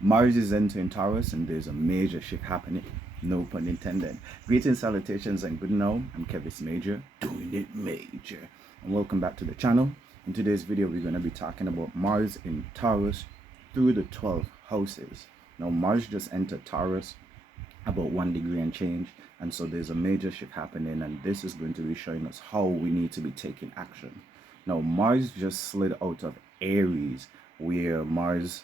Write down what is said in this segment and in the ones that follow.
Mars is entering Taurus and there's a major shift happening. No pun intended. Greetings, salutations, and good now. I'm Kevis Major, doing it major. And welcome back to the channel. In today's video, we're going to be talking about Mars in Taurus through the 12 houses. Now, Mars just entered Taurus about 1 degree and change. And so there's a major shift happening. And this is going to be showing us how we need to be taking action. Now, Mars just slid out of Aries, where Mars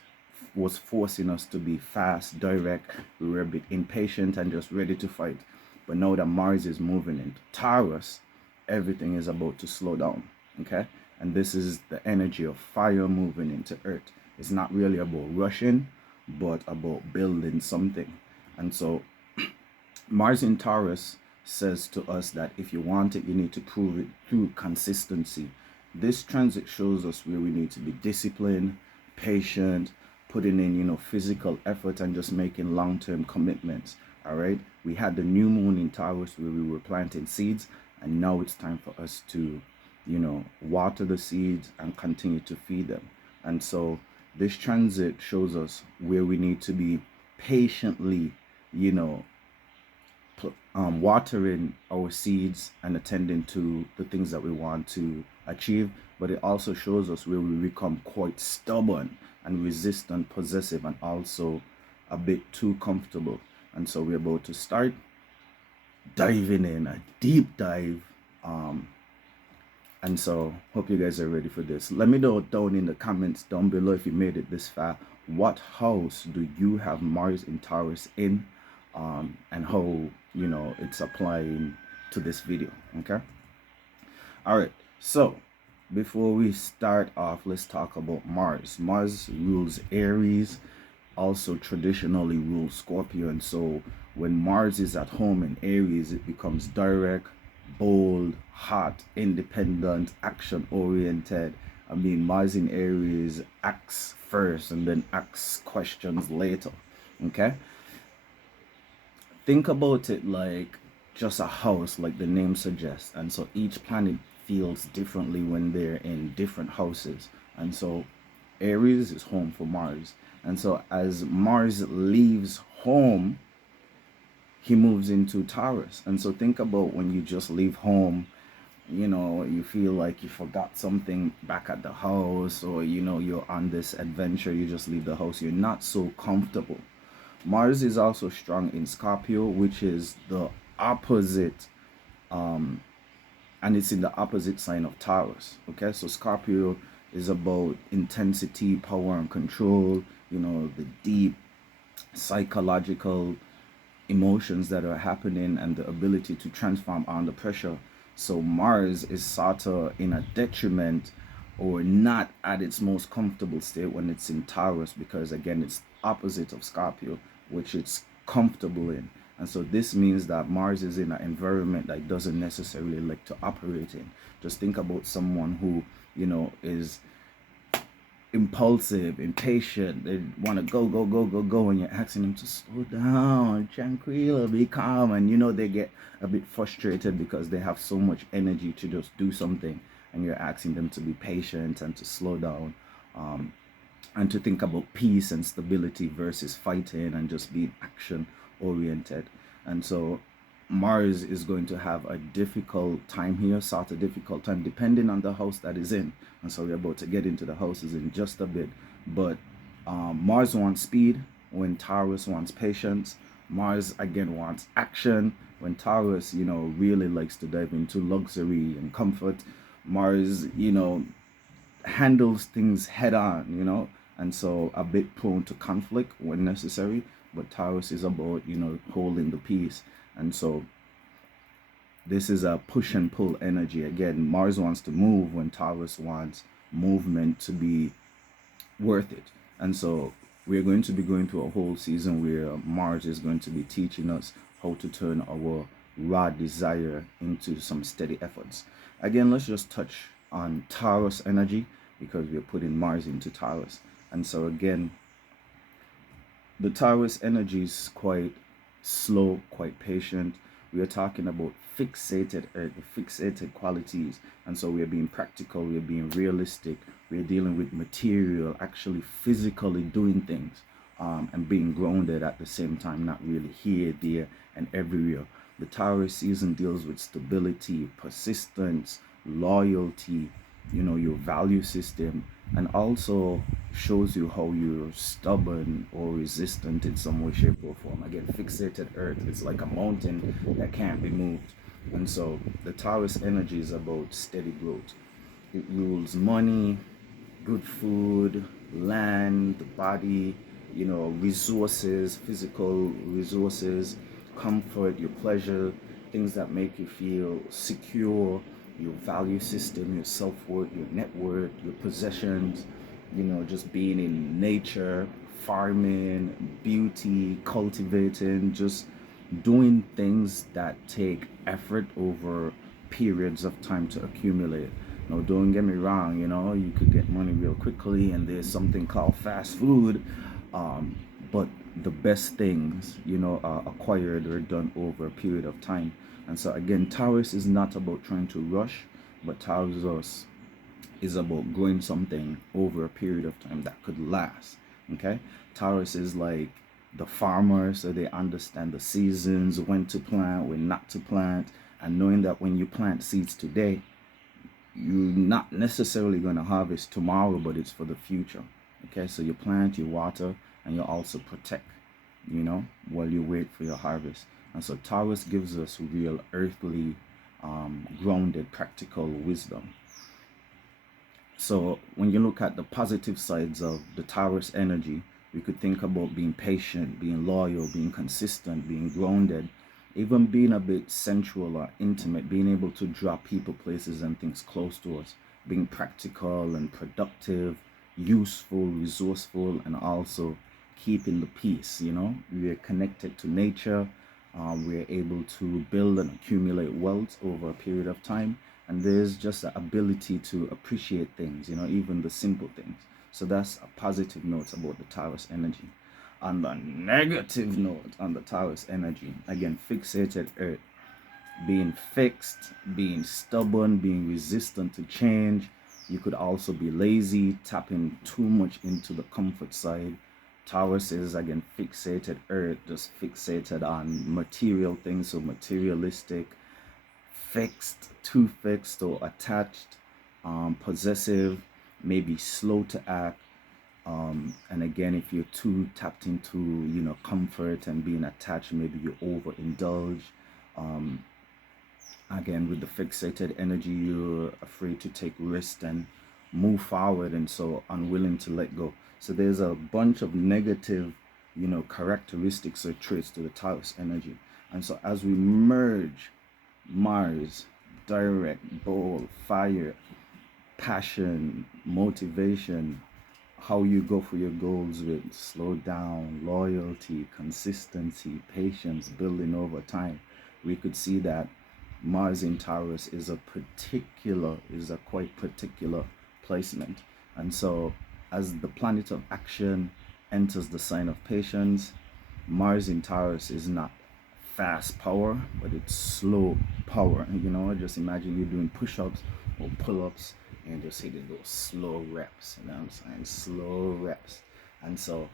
was forcing us to be fast, direct. We were a bit impatient and just ready to fight. But now that Mars is moving into Taurus, everything is about to slow down, okay? And this is the energy of fire moving into Earth. It's not really about rushing, but about building something. And so Mars in Taurus says to us that if you want it, you need to prove it through consistency. This transit shows us where we need to be disciplined, patient, putting in, physical effort and just making long-term commitments. All right. We had the new moon in Taurus where we were planting seeds, and now it's time for us to, water the seeds and continue to feed them. And so this transit shows us where we need to be patiently, watering our seeds and attending to the things that we want to achieve. But it also shows us where we become quite stubborn and resistant, possessive, and also a bit too comfortable. And so we're about to start diving in, a deep dive. And so hope you guys are ready for this. Let me know down in the comments down below if you made it this far. What house do you have Mars in Taurus in? And how, it's applying to this video, okay? All right, so before we start off, let's talk about Mars. Mars rules Aries, also traditionally rules Scorpio. And so when Mars is at home in Aries, it becomes direct, bold, hot, independent, action-oriented. I mean, Mars in Aries acts first and then asks questions later, okay? Think about it like just a house, like the name suggests. And so each planet feels differently when they're in different houses. And so Aries is home for Mars. And so as Mars leaves home, he moves into Taurus. And so think about when you just leave home, you feel like you forgot something back at the house, or, you're on this adventure, you just leave the house, you're not so comfortable. Mars is also strong in Scorpio, which is the opposite, and it's in the opposite sign of Taurus, okay? So Scorpio is about intensity, power, and control, the deep psychological emotions that are happening and the ability to transform under pressure. So Mars is sort of in a detriment or not at its most comfortable state when it's in Taurus, because again, it's opposite of Scorpio, which it's comfortable in. And so this means that Mars is in an environment that doesn't necessarily like to operate in. Just think about someone who, is impulsive, impatient, they want to go, and you're asking them to slow down, tranquilo, be calm, and they get a bit frustrated because they have so much energy to just do something, and you're asking them to be patient and to slow down, and to think about peace and stability versus fighting and just being action oriented. And so Mars is going to have a difficult time here, sort of difficult time, depending on the house that is in. And so we're about to get into the houses in just a bit. But Mars wants speed when Taurus wants patience. Mars, again, wants action when Taurus, really likes to dive into luxury and comfort. Mars, handles things head on, and so a bit prone to conflict when necessary. But Taurus is about, holding the peace. And so this is a push and pull energy. Again, Mars wants to move when Taurus wants movement to be worth it. And so we're going to be going through a whole season where Mars is going to be teaching us how to turn our raw desire into some steady efforts. Again, let's just touch on Taurus energy because we're putting Mars into Taurus. And so again, the Taurus energy is quite slow, quite patient. We are talking about fixated earth, fixated qualities. And so we're being practical, we're being realistic, we're dealing with material, actually physically doing things. and being grounded at the same time, not really here, there, and everywhere. The Taurus season deals with stability, persistence, loyalty, your value system, and also shows you how you're stubborn or resistant in some way, shape, or form. Again, fixated earth, it's like a mountain that can't be moved. And so the Taurus energy is about steady growth. It rules money, good food, land, the body, resources, physical resources, comfort, your pleasure, things that make you feel secure, your value system, your self-worth, your net worth, your possessions, just being in nature, farming, beauty, cultivating, just doing things that take effort over periods of time to accumulate. No, don't get me wrong, you could get money real quickly, and there's something called fast food. But the best things, are acquired or done over a period of time. And so, again, Taurus is not about trying to rush, but Taurus is about growing something over a period of time that could last. Okay? Taurus is like the farmer, so they understand the seasons, when to plant, when not to plant, and knowing that when you plant seeds today, you're not necessarily going to harvest tomorrow, but it's for the future. Okay, so you plant, you water, and you also protect, while you wait for your harvest. And so Taurus gives us real earthly, grounded, practical wisdom. So when you look at the positive sides of the Taurus energy, we could think about being patient, being loyal, being consistent, being grounded, even being a bit sensual or intimate, being able to draw people, places, and things close to us, being practical and productive, useful, resourceful, and also keeping the peace. We're connected to nature. We're able to build and accumulate wealth over a period of time. And there's just the ability to appreciate things, even the simple things. So that's a positive note about the Taurus energy. On the negative note on the Taurus energy, again, fixated earth, being fixed, being stubborn, being resistant to change. You could also be lazy, tapping too much into the comfort side. Taurus is, again, fixated earth, just fixated on material things, so materialistic, fixed, too fixed or attached, possessive, maybe slow to act. And again, if you're too tapped into, comfort and being attached, maybe you overindulge. Again, with the fixated energy, you're afraid to take risks and move forward, and so unwilling to let go. So there's a bunch of negative, characteristics or traits to the Taurus energy. And so as we merge Mars, direct, bold, fire, passion, motivation, how you go for your goals with slow down, loyalty, consistency, patience, building over time, we could see that Mars in Taurus is a quite particular placement. And so as the planet of action enters the sign of patience, Mars in Taurus is not fast power, but it's slow power. Just imagine you're doing push-ups or pull-ups and just hitting those slow reps. You know what I'm saying? Slow reps. And so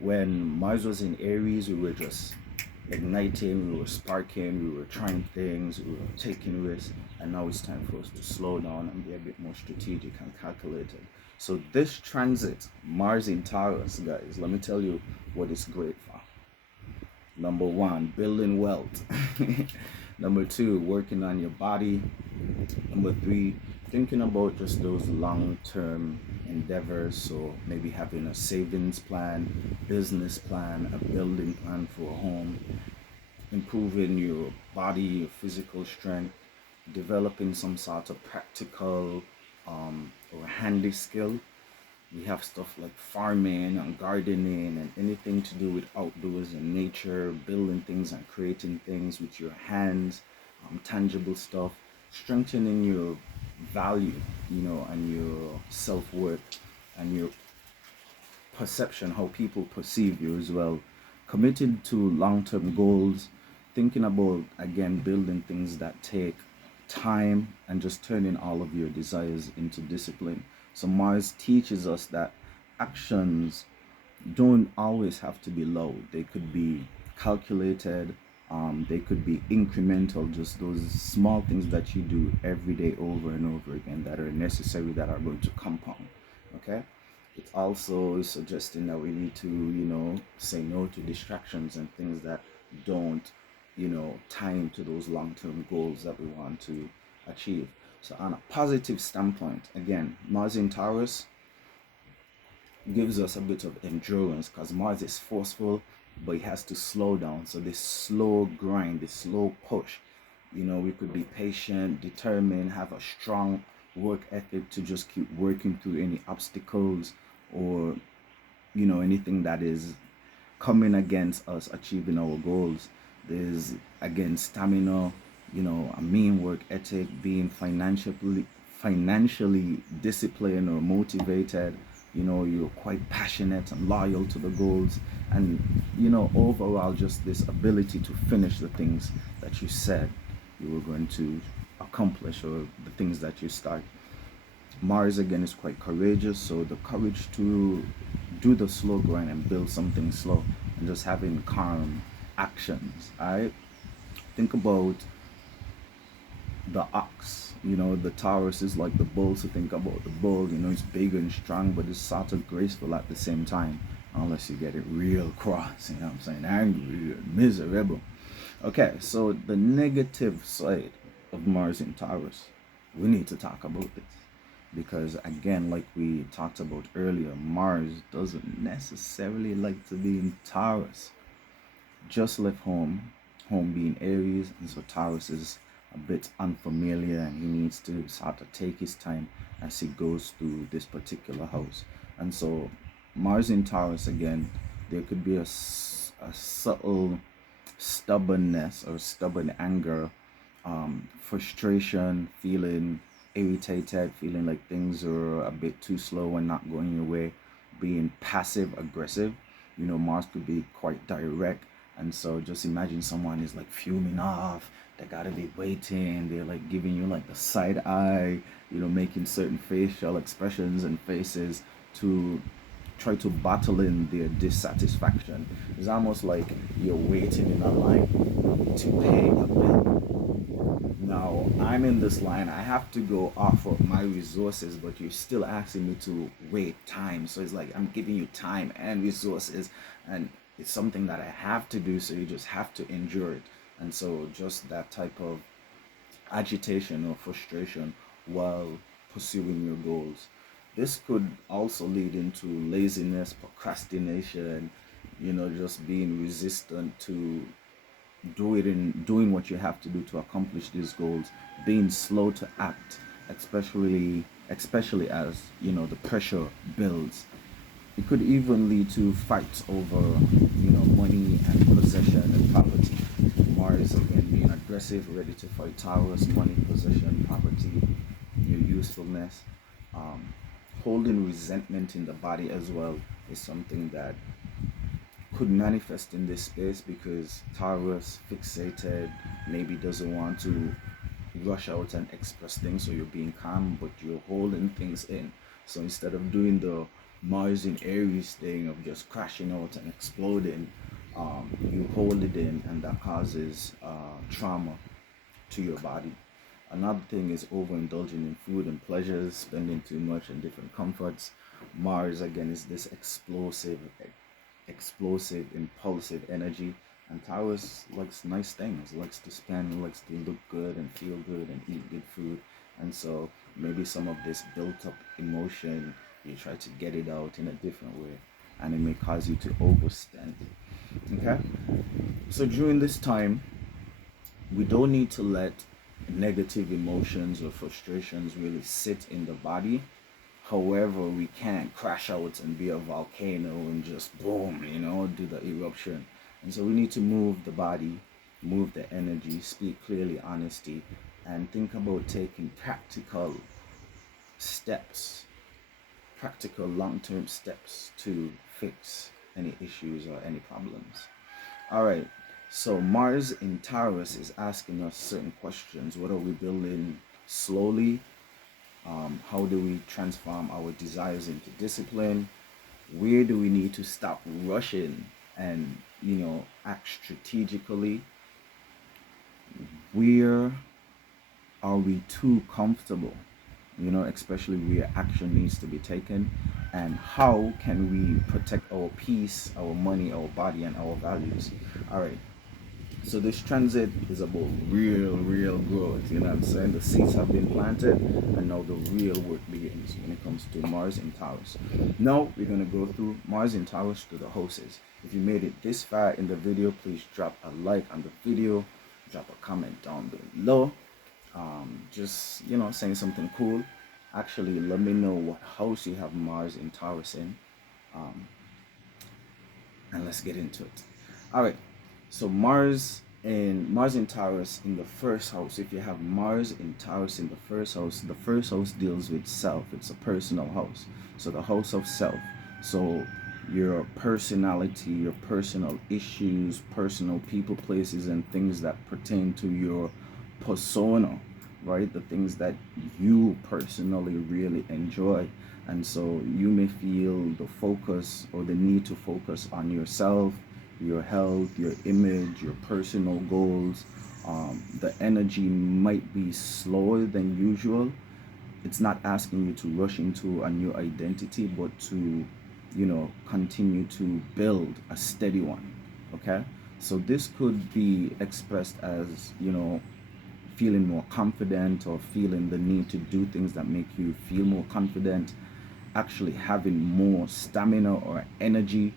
when Mars was in Aries, we were just igniting, we were sparking, we were trying things, we were taking risks, and now it's time for us to slow down and be a bit more strategic and calculated. So this transit, Mars in Taurus, guys, let me tell you what it's great for. Number one, building wealth. Number two, working on your body. Number three, thinking about just those long-term endeavors. So maybe having a savings plan, business plan, a building plan for a home, improving your body, your physical strength, developing some sort of practical or handy skill. We have stuff like farming and gardening and anything to do with outdoors and nature, building things and creating things with your hands, tangible stuff, strengthening your value, and your self-worth and your perception, how people perceive you as well. Committed to long-term goals, thinking about, again, building things that take time and just turning all of your desires into discipline. So Mars teaches us that actions don't always have to be low. They could be calculated. They could be incremental, just those small things that you do every day over and over again that are necessary, that are going to compound. Okay. It's also suggesting that we need to, say no to distractions and things that don't, tie into those long-term goals that we want to achieve. So on a positive standpoint, again, Mars in Taurus gives us a bit of endurance, because Mars is forceful, but it has to slow down. So this slow grind, this slow push, we could be patient, determined, have a strong work ethic to just keep working through any obstacles, or anything that is coming against us achieving our goals. There's, again, stamina, a mean work ethic, being financially disciplined or motivated. You're quite passionate and loyal to the goals, and overall, just this ability to finish the things that you said you were going to accomplish, or the things that you start. Mars again is quite courageous, so the courage to do the slow grind and build something slow, and just having calm actions. Alright, think about the ox. The Taurus is like the bull, so think about the bull. It's big and strong, but it's sort of graceful at the same time, unless you get it real cross. You know what I'm saying? Angry and miserable. Okay, so the negative side of Mars in Taurus, we need to talk about this. Because again, like we talked about earlier, Mars doesn't necessarily like to be in Taurus. Just left home being Aries, and so Taurus is a bit unfamiliar, and he needs to sort of take his time as he goes through this particular house. And so Mars in Taurus, again, there could be a subtle stubbornness or stubborn anger, frustration, feeling irritated, feeling like things are a bit too slow and not going your way, being passive aggressive. Mars could be quite direct, and so just imagine someone is like fuming off. They gotta be waiting. They're like giving you like the side eye, making certain facial expressions and faces to try to battle in their dissatisfaction. It's almost like you're waiting in a line to pay a bill. Now, I'm in this line, I have to go offer my resources, but you're still asking me to wait time. So it's like I'm giving you time and resources, and it's something that I have to do, so you just have to endure it. And so, just that type of agitation or frustration while pursuing your goals. This could also lead into laziness, procrastination, just being resistant to doing what you have to do to accomplish these goals, being slow to act, especially as the pressure builds. It could even lead to fights over money and possession and property. Mars again being aggressive, ready to fight Taurus, money, possession, property, your usefulness. Um, Holding resentment in the body as well is something that could manifest in this space, because Taurus, fixated, maybe doesn't want to rush out and express things, so you're being calm, but you're holding things in. So instead of doing the Mars in Aries thing of just crashing out and exploding, you hold it in, and that causes trauma to your body. Another thing is overindulging in food and pleasures, spending too much on different comforts. Mars again is this explosive, impulsive energy. And Taurus likes nice things, likes to spend, likes to look good and feel good and eat good food. And so maybe some of this built up emotion, you try to get it out in a different way, and it may cause you to overspend. Okay? So during this time, we don't need to let negative emotions or frustrations really sit in the body. However, we can't crash out and be a volcano and just boom, do the eruption. And so we need to move the body, move the energy, speak clearly, honesty, and think about taking steps, practical long-term steps to fix any issues or any problems. All right. So Mars in Taurus is asking us certain questions. What are we building slowly? How do we transform our desires into discipline? Where do we need to stop rushing and, act strategically? Where are we too comfortable? Especially where action needs to be taken. And how can we protect our peace, our money, our body, and our values? All right. So this transit is about real growth. You know what I'm saying? The seeds have been planted, and now the real work begins when it comes to Mars in Taurus. Now we're gonna go through Mars in Taurus to the houses. If you made it this far in the video, please drop a like on the video, drop a comment down below. Just saying something cool. Actually, let me know what house you have Mars in Taurus in, um, and let's get into it. All right. So Mars in Taurus in the first house. If you have Mars in Taurus in the first house deals with self. It's a personal house. So the house of self. So your personality, your personal issues, personal people, places, and things that pertain to your persona, right? The things that you personally really enjoy. And so you may feel the focus or the need to focus on yourself, your health, your image, your personal goals. The energy might be slower than usual. It's not asking you to rush into a new identity, but to, continue to build a steady one. Okay? So this could be expressed as, feeling more confident or feeling the need to do things that make you feel more confident, actually having more stamina or energy,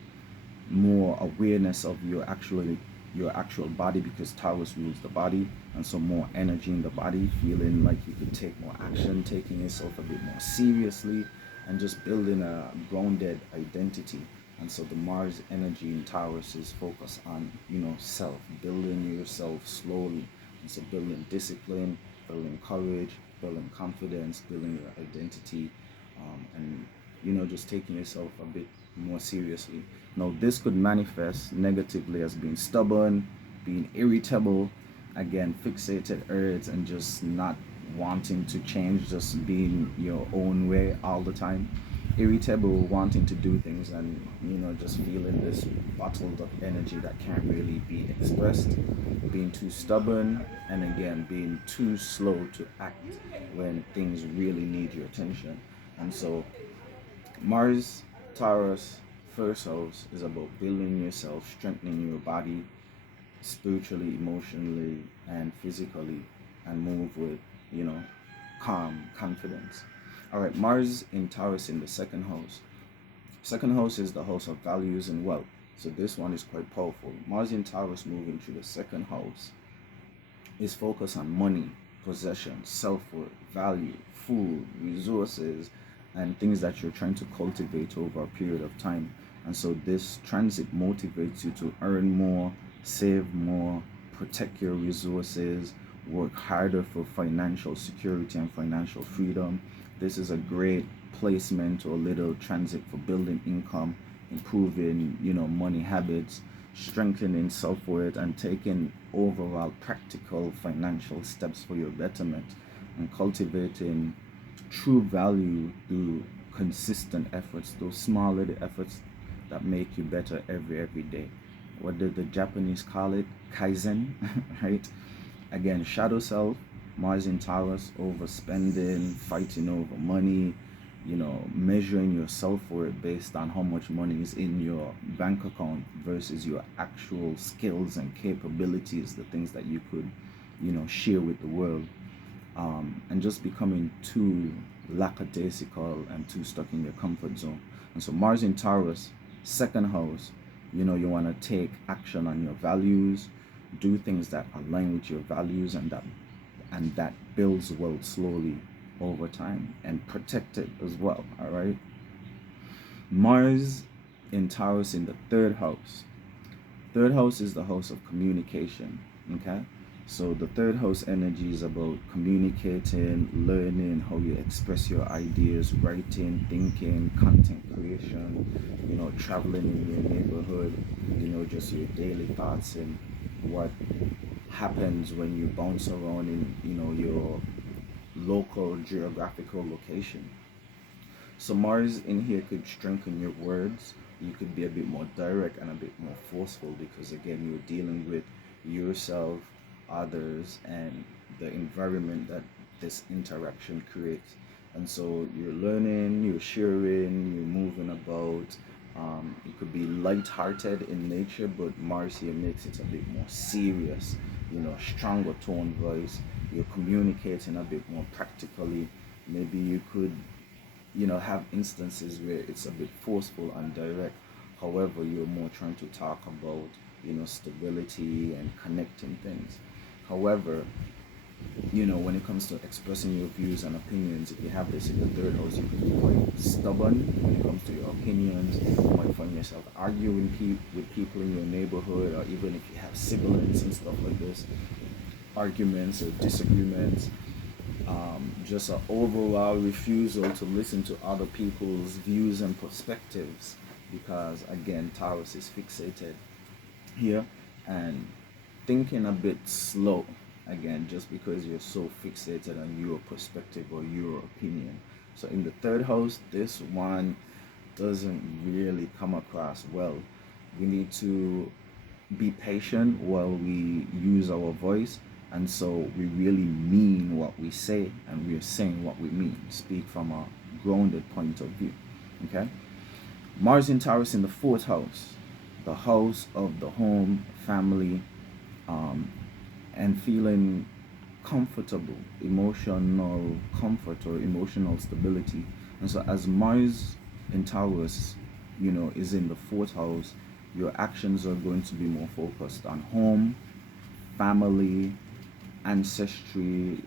more awareness of your actual body, because Taurus rules the body, and so more energy in the body, feeling like you could take more action, taking yourself a bit more seriously, and just building a grounded identity. And so the Mars energy in Taurus is focused on, self, building yourself slowly. And so building discipline, building courage, building confidence, building your identity, and just taking yourself a bit more seriously. Now, this could manifest negatively as being stubborn, being irritable, again, fixated urge, and just not wanting to change, just being your own way all the time. Irritable, wanting to do things, and just feeling this bottled up energy that can't really be expressed. Being too stubborn, and again, being too slow to act when things really need your attention. And so Mars, Taurus, first house is about building yourself, strengthening your body spiritually, emotionally, and physically, and move with, calm, confidence. All right, Mars in Taurus in the second house. Second house is the house of values and wealth. So this one is quite powerful. Mars in Taurus moving through the second house is focused on money, possession, self-worth, value, food, resources, and things that you're trying to cultivate over a period of time. And so this transit motivates you to earn more, save more, protect your resources, work harder for financial security and financial freedom. This is a great placement or little transit for building income, improving, money habits, strengthening self-worth, and taking overall practical financial steps for your betterment, and cultivating true value through consistent efforts, those small little efforts that make you better every day. What did the Japanese call it? Kaizen, right? Again, shadow self, Mars in Taurus, overspending, fighting over money, measuring your self-worth based on how much money is in your bank account versus your actual skills and capabilities, the things that you could, share with the world. And just becoming too lackadaisical and too stuck in your comfort zone. And so Mars in Taurus, second house, you want to take action on your values, do things that align with your values, and that builds wealth slowly over time, and protect it as well. All right. Mars in Taurus in the third house. Third house is the house of communication. Okay. So the third house energy is about communicating, learning how you express your ideas, writing, thinking, content creation, traveling in your neighborhood, just your daily thoughts and what happens when you bounce around in, your local geographical location. So Mars in here could strengthen your words. You could be a bit more direct and a bit more forceful because again you're dealing with yourself, others, and the environment that this interaction creates. And so you're learning, you're sharing, you're moving about. You could be light-hearted in nature, but Mars here makes it a bit more serious. Stronger tone voice. You're communicating a bit more practically. Maybe you could have instances where it's a bit forceful and direct. However, you're more trying to talk about, stability and connecting things. However, when it comes to expressing your views and opinions, if you have this in the third house, you can be quite stubborn when it comes to your opinions. You might find yourself arguing with people in your neighborhood, or even if you have siblings and stuff like this, arguments or disagreements. Just an overall refusal to listen to other people's views and perspectives, because again Taurus is fixated here and thinking a bit slow, again just because you're so fixated on your perspective or your opinion. So in the third house, this one doesn't really come across well. We need to be patient while we use our voice, and so we really mean what we say and we're saying what we mean. Speak from a grounded point of view. Okay. Mars in Taurus in the fourth house, the house of the home, family, um, and feeling comfortable, emotional comfort or emotional stability. And so as Mars in Taurus, is in the fourth house, your actions are going to be more focused on home, family, ancestry,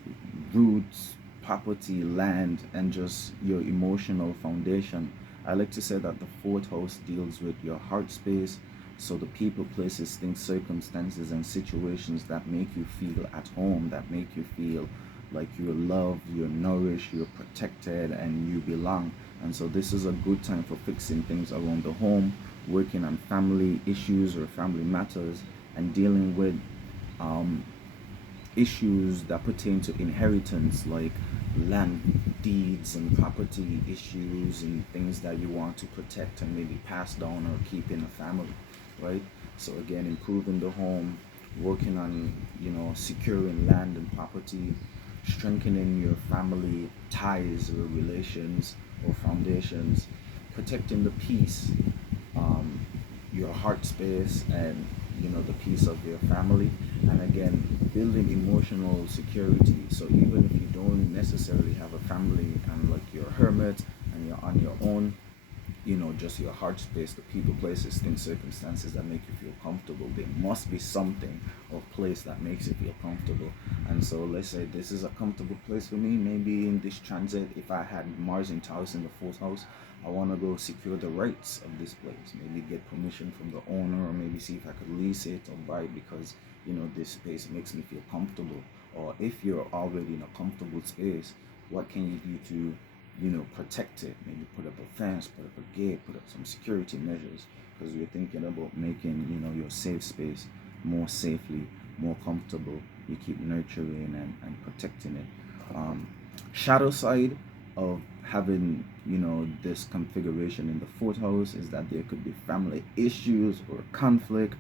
roots, property, land, and just your emotional foundation. I like to say that the fourth house deals with your heart space. So the people, places, things, circumstances, and situations that make you feel at home, that make you feel like you're loved, you're nourished, you're protected, and you belong. And so this is a good time for fixing things around the home, working on family issues or family matters, and dealing with um, issues that pertain to inheritance, like land deeds and property issues and things that you want to protect and maybe pass down or keep in the family, right? So again, improving the home, working on securing land and property, strengthening your family ties or relations or foundations, protecting the peace, um, your heart space, and the peace of your family. And again, building emotional security. So even if you don't necessarily have a family and like you're a hermit and you're on your own, just your heart space, the people, places, things, circumstances that make you feel comfortable. There must be something or place that makes you feel comfortable. And so let's say this is a comfortable place for me. Maybe in this transit, if I had Mars in Taurus in the fourth house, I want to go secure the rights of this place. Maybe get permission from the owner, or maybe see if I could lease it or buy it, because this space makes me feel comfortable. Or if you're already in a comfortable space, what can you do to protect it? Maybe put up a fence, put up a gate, put up some security measures, because you're thinking about making your safe space more safely, more comfortable. You keep nurturing and protecting it. Shadow side of having this configuration in the fourth house is that there could be family issues or conflict.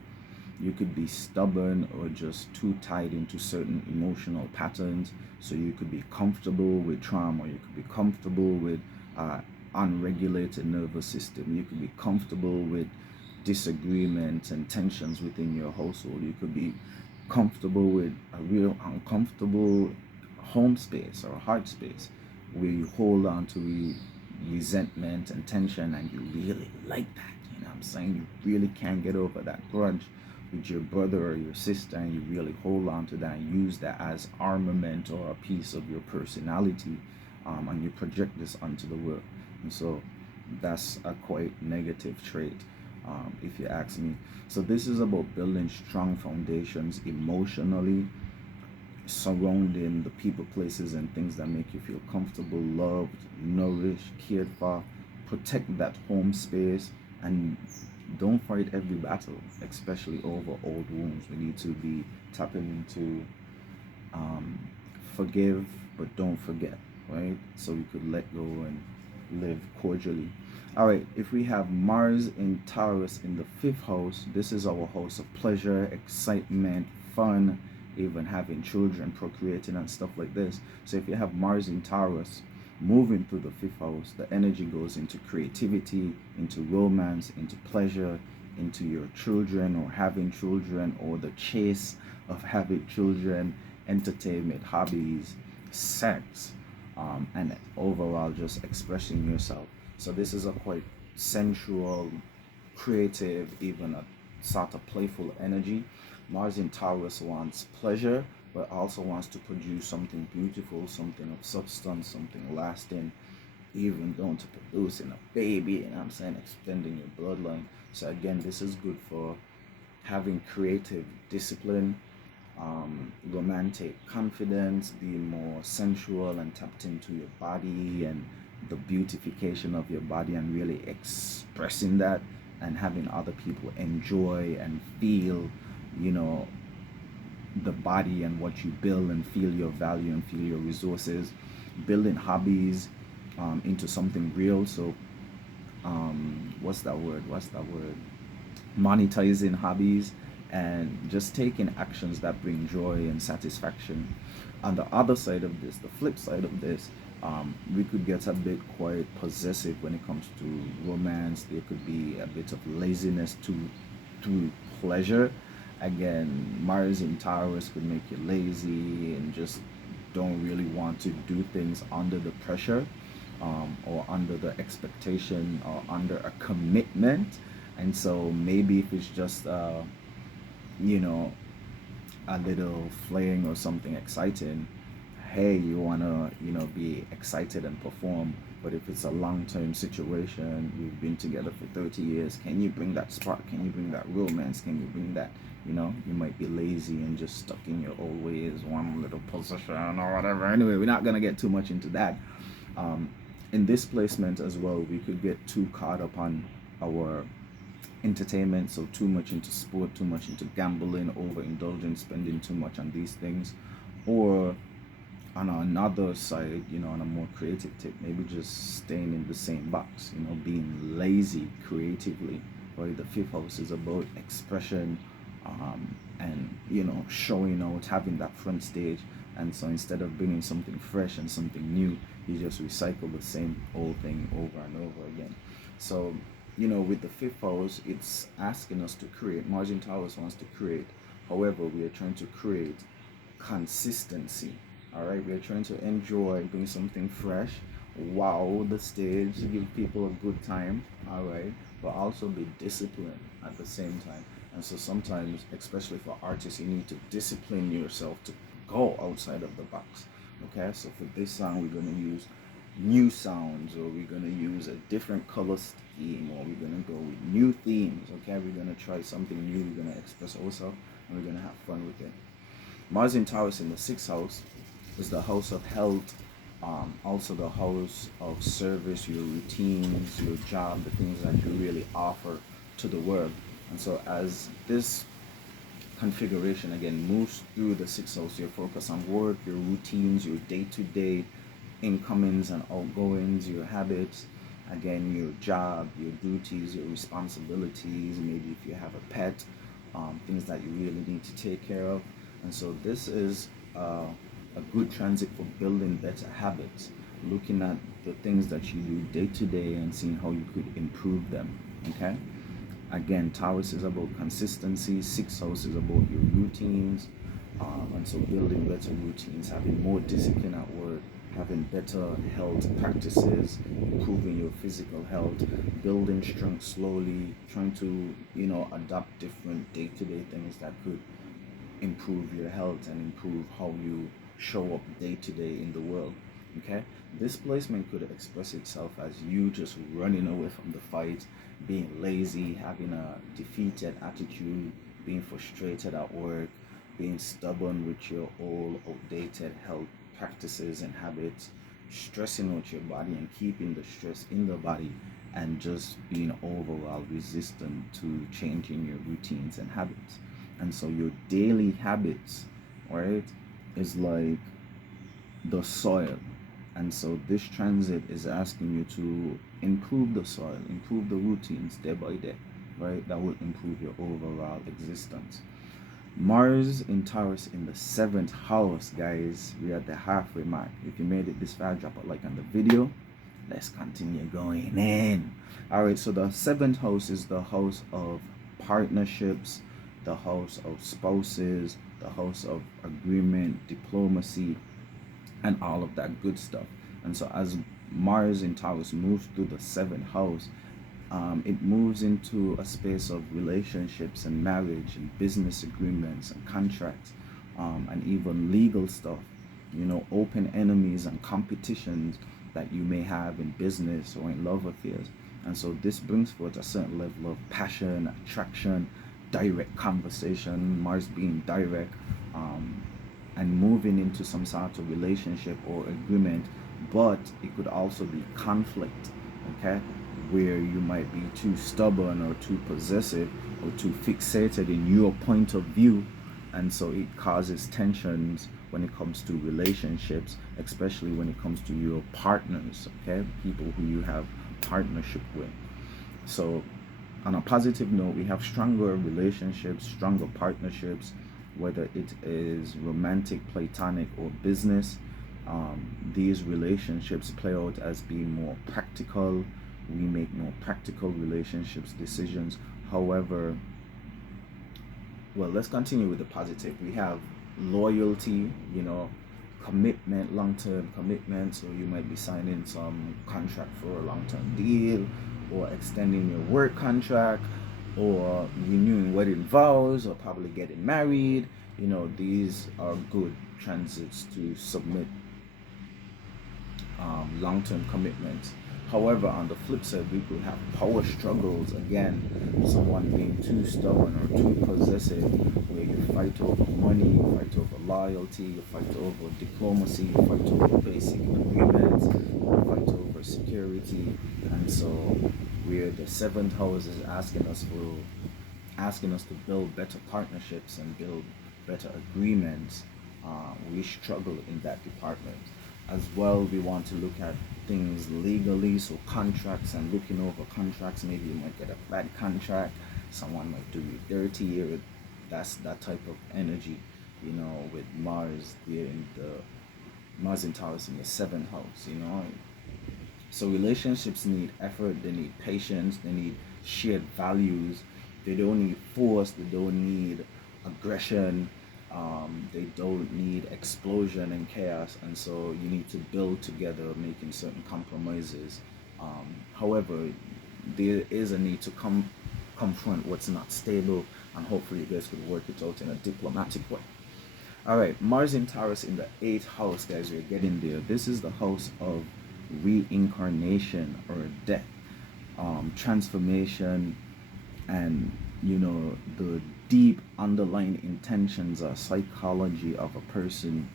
You could be stubborn or just too tied into certain emotional patterns. So you could be comfortable with trauma. You could be comfortable with unregulated nervous system. You could be comfortable with disagreements and tensions within your household. You could be comfortable with a real uncomfortable home space or heart space where you hold on to resentment and tension, and you really like that. I'm saying? You really can't get over that grudge with your brother or your sister, and you really hold on to that and use that as armament or a piece of your personality, and you project this onto the world. And so that's a quite negative trait, if you ask me. So this is about building strong foundations emotionally, surrounding the people, places, and things that make you feel comfortable, loved, nourished, cared for. Protect that home space, and don't fight every battle, especially over old wounds. We need to be tapping into forgive but don't forget, right? So we could let go and live cordially. All right, if we have Mars in Taurus in the fifth house, this is our house of pleasure, excitement, fun, even having children, procreating, and stuff like this. So if you have Mars in Taurus moving through the fifth house, the energy goes into creativity, into romance, into pleasure, into your children or having children, or the chase of having children, entertainment, hobbies, sex, and overall just expressing yourself. So this is a quite sensual, creative, even a sort of playful energy. Mars in Taurus wants pleasure, but also wants to produce something beautiful, something of substance, something lasting, even going to producing a baby, and I'm saying extending your bloodline. So again, this is good for having creative discipline, romantic confidence, being more sensual and tapped into your body and the beautification of your body, and really expressing that and having other people enjoy and feel, you know, the body and what you build, and feel your value and feel your resources, building hobbies into something real. So what's that word, monetizing hobbies, and just taking actions that bring joy and satisfaction. On the other side of this, the flip side of this, we could get a bit quite possessive when it comes to romance. There could be a bit of laziness to pleasure. Again, Mars in Taurus could make you lazy and just don't really want to do things under the pressure, or under the expectation, or under a commitment. And so maybe if it's just you know, a little fling or something exciting, hey, you want to, be excited and perform. But if it's a long-term situation, you've been together for 30 years, can you bring that spark? Can you bring that romance? Can you bring that, you might be lazy and just stuck in your old ways, one little position or whatever. Anyway, we're not going to get too much into that. In this placement as well, we could get too caught up on our entertainment, so too much into sport, too much into gambling, overindulging, spending too much on these things. Or on another side, on a more creative tip, maybe just staying in the same box, being lazy creatively. Right, the fifth house is about expression, and showing out, having that front stage. And so instead of bringing something fresh and something new, you just recycle the same old thing over and over again. So with the fifth house, it's asking us to create. Mars in Taurus wants to create. However, we are trying to create consistency. All right, we are trying to enjoy doing something fresh, wow the stage, give people a good time. All right, but also be disciplined at the same time. And so sometimes, especially for artists, you need to discipline yourself to go outside of the box. Okay, so for this song, we're going to use new sounds, or we're going to use a different color scheme, or we're going to go with new themes. Okay, we're going to try something new, we're going to express ourselves, and we're going to have fun with it. Mars in Taurus in the sixth house is the house of health, also the house of service, your routines, your job, the things that you really offer to the world. And so as this configuration again moves through the sixth house, your focus on work, your routines, your day-to-day incomings and outgoings, your habits, again, your job, your duties, your responsibilities, maybe if you have a pet, things that you really need to take care of. And so this is a good transit for building better habits, looking at the things that you do day to day and seeing how you could improve them. Okay, again, Taurus is about consistency, sixth house is about your routines, and so building better routines, having more discipline at work, having better health practices, improving your physical health, building strength slowly, trying to adopt different day-to-day things that could improve your health and improve how you show up day to day in the world. Okay, this placement could express itself as you just running away from the fight, being lazy, having a defeated attitude, being frustrated at work, being stubborn with your old outdated health practices and habits, stressing out your body and keeping the stress in the body, and just being overall resistant to changing your routines and habits. And so your daily habits, right, is like the soil. And so this transit is asking you to improve the soil, improve the routines day by day, right? That will improve your overall existence. Mars in Taurus in the 7th house, guys. We're at the halfway mark. If you made it this far, drop a like on the video. Let's continue going in. All right, so the 7th house is the house of partnerships, the house of spouses, the house of agreement, diplomacy, and all of that good stuff. And so as Mars in Taurus moves through the 7th house, it moves into a space of relationships and marriage and business agreements and contracts, and even legal stuff, open enemies and competitions that you may have in business or in love affairs. And so this brings forth a certain level of passion, attraction, direct conversation, Mars being direct, and moving into some sort of relationship or agreement. But it could also be conflict, okay, where you might be too stubborn or too possessive or too fixated in your point of view, and so it causes tensions when it comes to relationships, especially when it comes to your partners, okay, people who you have partnership with. So on a positive note, we have stronger relationships, stronger partnerships, whether it is romantic, platonic, or business. These relationships play out as being more practical. We make more practical relationships decisions. However, well, let's continue with the positive. We have loyalty, commitment, long-term commitment. So you might be signing some contract for a long-term deal, or extending your work contract, or renewing wedding vows, or probably getting married. These are good transits to submit long-term commitments. However, on the flip side, we could have power struggles again, someone being too stubborn or too possessive, where you fight over money, you fight over loyalty, you fight over diplomacy, you fight over basic agreements, you fight over security. And so where the 7th house is asking us to build better partnerships and build better agreements, we struggle in that department. As well, we want to look at things legally, so contracts and looking over contracts. Maybe you might get a bad contract, someone might do you dirty, or that's that type of energy, with Mars there in the Mars in Taurus in the 7th house, So relationships need effort, they need patience, they need shared values. They don't need force, they don't need aggression, they don't need explosion and chaos. And so you need to build together, making certain compromises. However, there is a need to confront what's not stable, and hopefully you guys could work it out in a diplomatic way. All right, Mars in Taurus in the 8th house, guys, we're getting there. This is the house of reincarnation or death, transformation, and the deep underlying intentions or psychology of a person,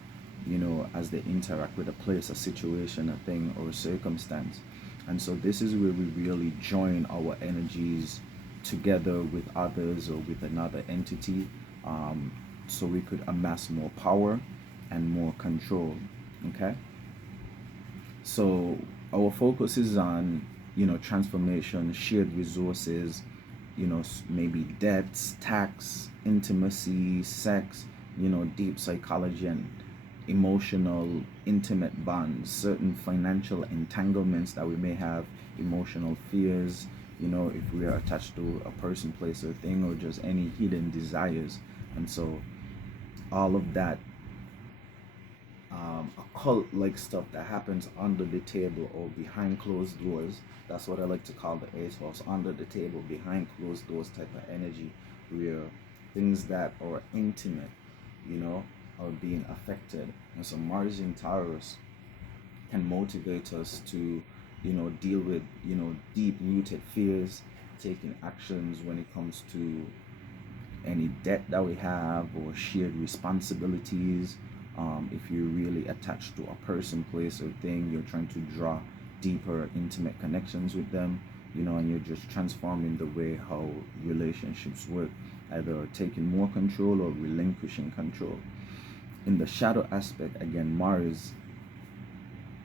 as they interact with a place, a situation, a thing, or a circumstance. And so this is where we really join our energies together with others or with another entity, so we could amass more power and more control. Okay, so our focus is on transformation, shared resources, maybe debts, tax, intimacy, sex, deep psychology and emotional, intimate bonds, certain financial entanglements that we may have, emotional fears, if we are attached to a person, place, or thing, or just any hidden desires. And so all of that occult like stuff that happens under the table or behind closed doors. That's what I like to call the 8th house, under the table, behind closed doors type of energy, where things that are intimate, are being affected. And so Mars in Taurus can motivate us to, deal with, deep rooted fears, taking actions when it comes to any debt that we have or shared responsibilities. If you're really attached to a person, place, or thing, you're trying to draw deeper, intimate connections with them, and you're just transforming the way how relationships work, either taking more control or relinquishing control. In the shadow aspect, again, Mars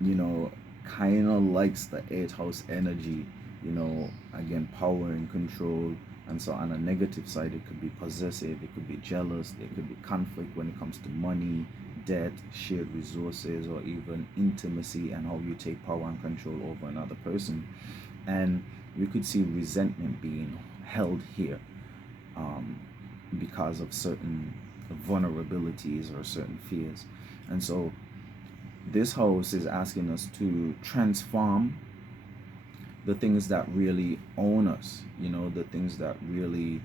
you know, kind of likes the eighth house energy, you know, again, power and control. And so on a negative side, it could be possessive, it could be jealous, there could be conflict when it comes to money, debt, shared resources, or even intimacy and how you take power and control over another person. And we could see resentment being held here, um, because of certain vulnerabilities or certain fears. And so this house is asking us to transform the things that really own us, you know, the things that really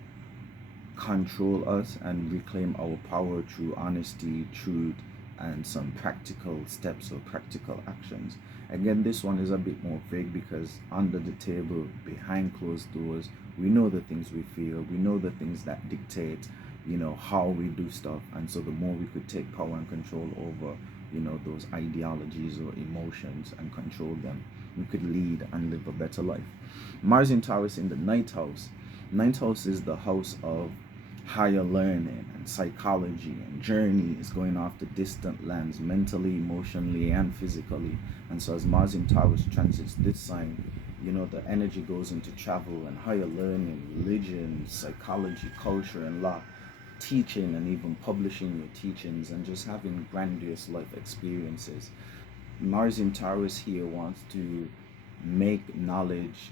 control us, and reclaim our power through honesty, truth, and some practical steps or practical actions. Again, this one is a bit more vague because under the table, behind closed doors, we know the things we feel, we know the things that dictate, you know, how we do stuff. And so the more we could take power and control over, you know, those ideologies or emotions and control them, we could lead and live a better life. Mars in Taurus in the ninth house. Ninth house is the house of higher learning and psychology and journeys, going off to distant lands mentally, emotionally, and physically. And so as Mars in Taurus transits this sign, you know, the energy goes into travel and higher learning, religion, psychology, culture, and law, teaching and even publishing your teachings, and just having grandiose life experiences. Mars in Taurus here wants to make knowledge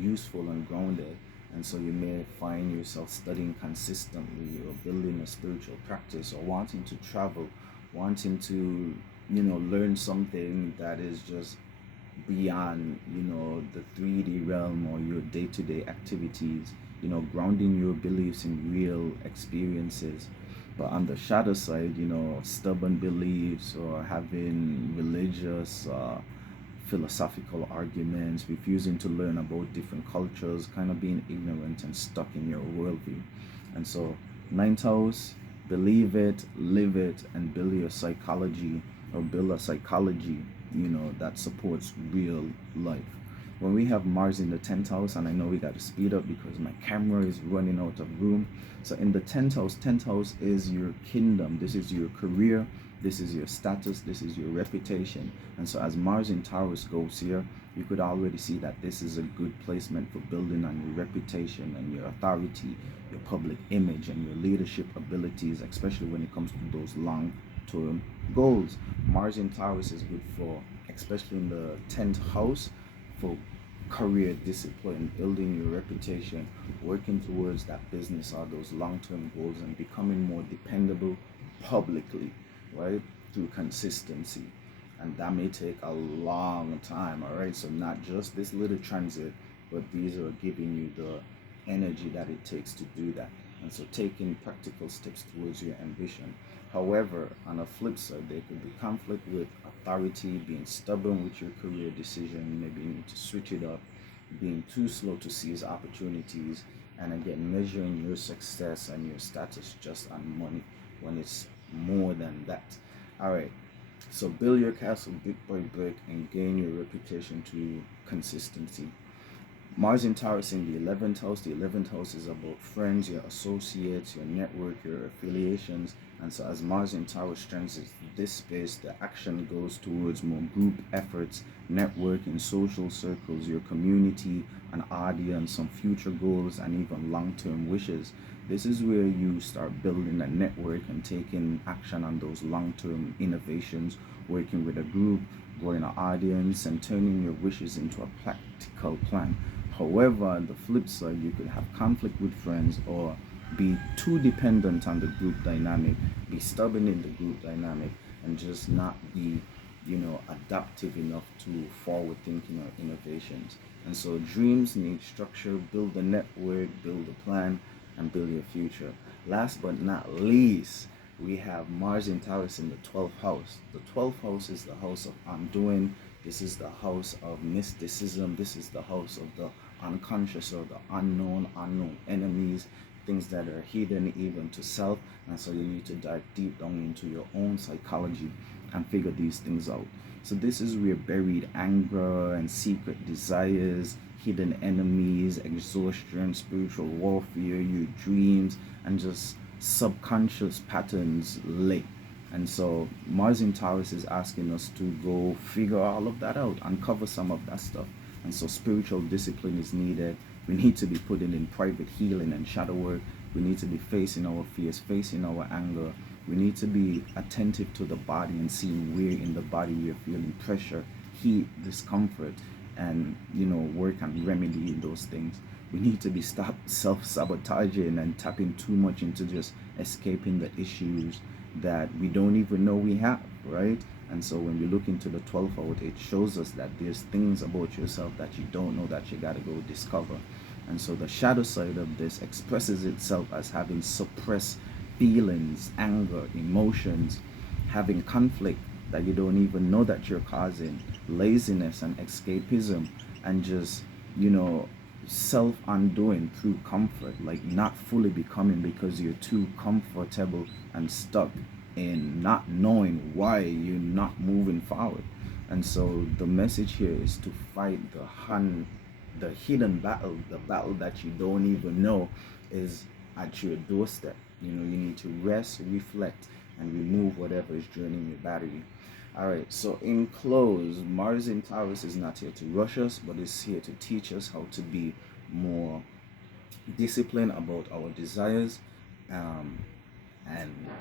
useful and grounded. And so you may find yourself studying consistently, or building a spiritual practice, or wanting to travel, wanting to, you know, learn something that is just beyond, you know, the 3D realm or your day-to-day activities, you know, grounding your beliefs in real experiences. But on the shadow side, you know, stubborn beliefs, or having religious, philosophical arguments, refusing to learn about different cultures, kind of being ignorant and stuck in your worldview. And so, ninth house, believe it, live it, and build your psychology, or build a psychology, you know, that supports real life. When we have Mars in the 10th house, and I know we got to speed up because my camera is running out of room. So in the 10th house is your kingdom. This is your career. This is your status. This is your reputation. And so as Mars in Taurus goes here, you could already see that this is a good placement for building on your reputation and your authority, your public image, and your leadership abilities, especially when it comes to those long-term goals. Mars in Taurus is good for, especially in the 10th house, for career discipline, building your reputation, working towards that business or those long-term goals, and becoming more dependable publicly, right? Through consistency. And that may take a long time, all right? So not just this little transit, but these are giving you the energy that it takes to do that. And so taking practical steps towards your ambition. However, on a flip side, there could be conflict with authority, being stubborn with your career decision, maybe you need to switch it up, being too slow to seize opportunities, and again, measuring your success and your status just on money when it's more than that. All right, so build your castle brick by brick and gain your reputation through consistency. Mars in Taurus in the 11th house. The 11th house is about friends, your associates, your network, your affiliations. And so, as Mars in Taurus strengthens this space, the action goes towards more group efforts, networking, social circles, your community, an audience, some future goals, and even long term wishes. This is where you start building a network and taking action on those long term innovations, working with a group, growing an audience, and turning your wishes into a practical plan. However, on the flip side, you could have conflict with friends, or be too dependent on the group dynamic, be stubborn in the group dynamic, and just not be, you know, adaptive enough to forward thinking or innovations. And so dreams need structure, build a network, build a plan, and build your future. Last but not least, we have Mars in Taurus in the 12th house. The 12th house is the house of undoing. This is the house of mysticism. This is the house of the unconscious, or the unknown enemies, things that are hidden even to self. And so you need to dive deep down into your own psychology and figure these things out. So this is where buried anger and secret desires, hidden enemies, exhaustion, spiritual warfare, your dreams, and just subconscious patterns lay. And so Mars in Taurus is asking us to go figure all of that out, uncover some of that stuff. And so spiritual discipline is needed. We need to be putting in private healing and shadow work. We need to be facing our fears, facing our anger. We need to be attentive to the body and seeing where in the body we are feeling pressure, heat, discomfort, and work and remedy those things. We need to be stop self-sabotaging and tapping too much into just escaping the issues that we don't even know we have, right? And so when we look into the 12th out, it shows us that there's things about yourself that you don't know that you got to go discover. And so the shadow side of this expresses itself as having suppressed feelings, anger, emotions, having conflict that you don't even know that you're causing, laziness and escapism, and just, you know, self undoing through comfort, like not fully becoming because you're too comfortable and stuck in not knowing why you're not moving forward. And so the message here is to fight the hidden battle, the battle that you don't even know is at your doorstep. You need to rest, reflect, and remove whatever is draining your battery. All right, so in close, Mars in Taurus is not here to rush us, but is here to teach us how to be more disciplined about our desires, um, and